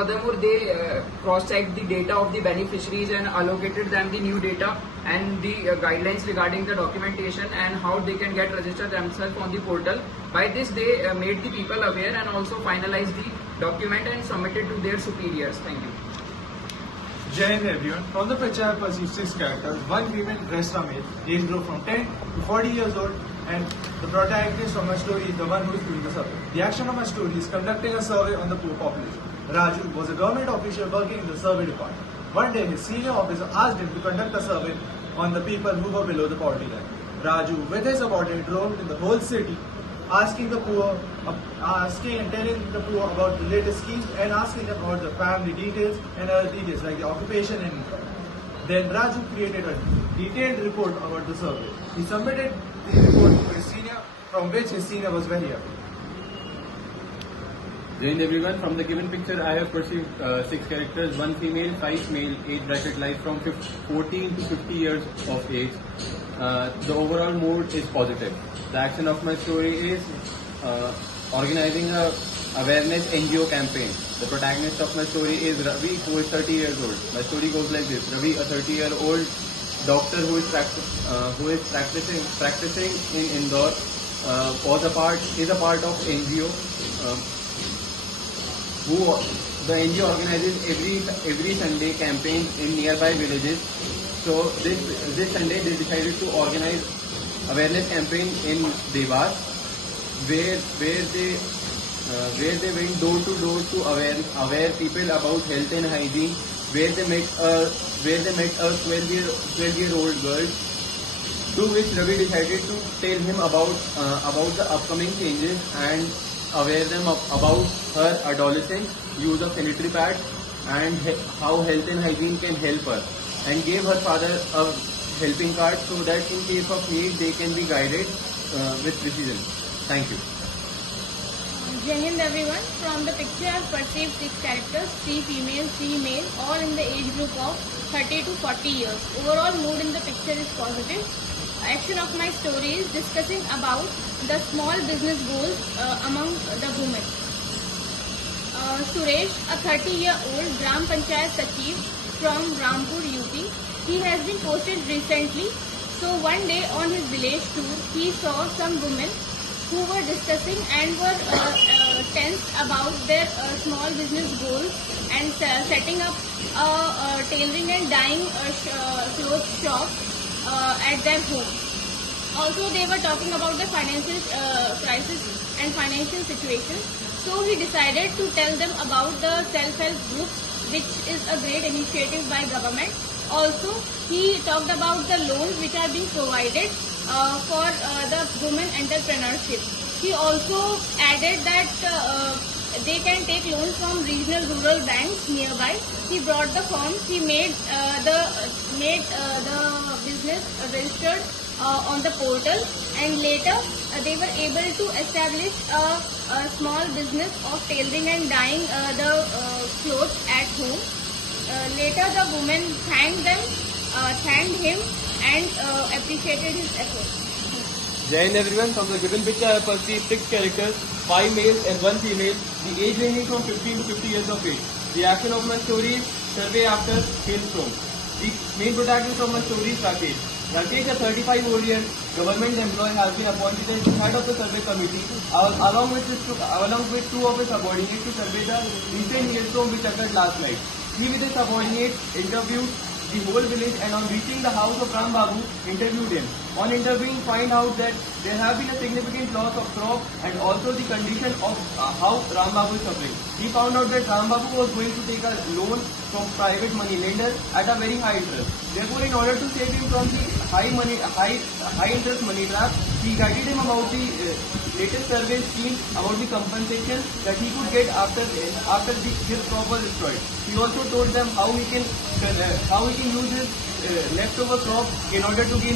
furthermore they cross-checked the data of the beneficiaries and allocated them the new data and the guidelines regarding the documentation and how they can get registered themselves on the portal. By this they made the people aware and also finalized the document and submitted to their superiors. Thank you. Jai Hind everyone. From the picture I perceived 6 characters. One female dressed a male, age group from 10 to 40 years old, and the protagonist of my story is the one who is doing the survey. The action of my story is conducting a survey on the poor population. Raju was a government official working in the survey department. One day his senior officer asked him to conduct a survey on the people who were below the poverty line. Raju with his subordinate roamed in the whole city asking and telling the poor about the latest schemes and asking them about the family details and other details like the occupation and income. Then Raju created a detailed report about the survey. He submitted the report to his senior, from which his senior was very happy. Jai Hind everyone. From the given picture, I have perceived 6 characters, 1 female, 5 male, age bracket lies from 14 to 50 years of age. The overall mood is positive. The action of my story is organizing a awareness NGO campaign. The protagonist of my story is Ravi, who is 30 years old. My story goes like this: Ravi, a 30-year-old doctor who is practicing in Indore, is a part of NGO. The NGO organizes every Sunday campaigns in nearby villages. So this Sunday they decided to organize awareness campaign in Devas, where they went door to door to aware people about health and hygiene. Where they met a 12-year-old girl, to which Ravi decided to tell him about the upcoming changes and aware them about her adolescence, use of sanitary pads, and how health and hygiene can help her, and gave her father a helping card so that in case of need they can be guided with precision. Thank you. Jai Hind everyone. From the picture I have perceived 6 characters, 3 female, 3 male, all in the age group of 30 to 40 years. Overall mood in the picture is positive. Action of my story is discussing about the small business goals among the women. Suresh, a 30-year-old Gram Panchayat Sachiv from Rampur, UP. He has been posted recently. So one day on his village tour, he saw some women who were discussing and were tensed about their small business goals and setting up a tailoring and dyeing clothes shop at their home. Also, they were talking about the financial crisis and financial situation. So he decided to tell them about the self-help groups, which is a great initiative by government. Also, he talked about the loans which are being provided for the women entrepreneurship. He also added that they can take loans from regional rural banks nearby. He brought the forms. He made the business registered on the portal, and later they were able to establish a small business of tailoring and dyeing the clothes at home. Later the woman thanked him and appreciated his efforts. Jai Hind everyone. From the given picture I have perceived 6 characters, 5 males and 1 female, the age ranging from 15 to 50 years of age. The action of my story is survey after hailstorm. The main protagonist of my story is Rakesh. Rakesh, a 35-year-old government employee, has been appointed as the head of the survey committee along with 2 of his subordinates to survey the recent hailstorm which occurred last night. He with his subordinates interviewed the whole village, and on reaching the house of Ram Babu, interviewed him. On interviewing, find out that there have been a significant loss of crop and also the condition of how Ram Babu is suffering. He found out that Ram Babu was going to take a loan from private money lender at a very high interest. Therefore, in order to save him from the high interest money trap, he guided him about the latest survey scheme about the compensation that he could get after his crop was destroyed. He also told them how he can use his leftover crop in order to gain